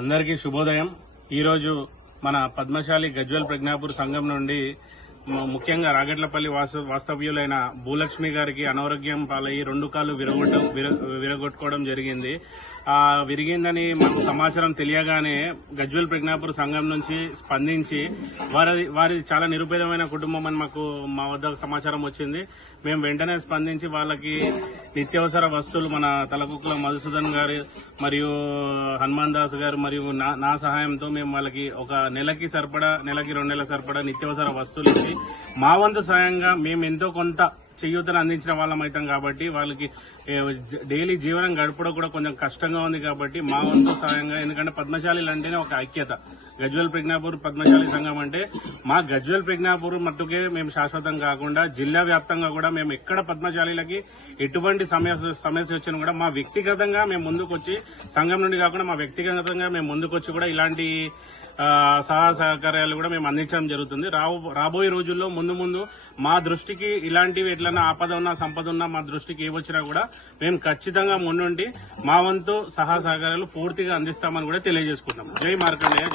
అందరికీ శుభోదయం. ఈరోజు మన పద్మశాలి గజ్వేల్ ప్రజ్ఞాపూర్ సంఘం నుండి ముఖ్యంగా రాగట్లపల్లి వాస్తవ్యులైన భూలక్ష్మి గారికి అనారోగ్యం పాలయ్యి 2 కాళ్ళు విరగొట్టుకోవడం జరిగింది. విరిగిందని మాకు సమాచారం తెలియగానే గజ్వేల్ ప్రజ్ఞాపూర్ సంఘం నుంచి స్పందించి వారి చాలా నిరుపేదమైన కుటుంబం అని మా వద్ద సమాచారం వచ్చింది. మేము వెంటనే స్పందించి వాళ్ళకి నిత్యావసర వస్తువులు మన తలకుక్కుల మధుసూదన్ గారు మరియు హనుమాన్ దాస్ గారు మరియు నా సహాయంతో మేము వాళ్ళకి ఒక నెలకి 2 నెలల సరిపడా నిత్యావసర వస్తువులు ఇచ్చి మా వంతు సాయంగా మేము ఎంతో కొంత చేయూతను అందించిన వాళ్ళం అవుతాం కాబట్టి వాళ్ళకి డైలీ జీవనం గడపడం కూడా కొంచెం కష్టంగా ఉంది కాబట్టి మా వంతు సాయంగా, ఎందుకంటే పద్మశాలి అంటేనే ఒక ఐక్యత. గజ్వేల్ ప్రజ్ఞాపూర్ పద్మశాలి సంఘం అంటే మా గజ్వేల్ ప్రజ్ఞాపూర్ మట్టుకే మేము శాశ్వతం కాకుండా జిల్లా వ్యాప్తంగా కూడా మేము ఎక్కడ పద్మశాలిలకి ఎటువంటి సమస్య వచ్చినా కూడా మా వ్యక్తిగతంగా మేము ముందుకొచ్చి, సంఘం నుండి కాకుండా మా వ్యక్తిగతంగా మేము ముందుకొచ్చి కూడా ఇలాంటి సహకార్యాలు కూడా మేము అందించడం జరుగుతుంది. రాబోయే రోజుల్లో ముందు మా దృష్టికి ఇలాంటివి ఎట్లన్నా ఆపద ఉన్నా సంపద ఉన్నా మా దృష్టికి ఏవొచ్చినా కూడా మేము ఖచ్చితంగా ముందుండి మా వంతు సహకార్యాలు పూర్తిగా అందిస్తామని కూడా తెలియజేసుకుంటాం. జై మార్కండేయ.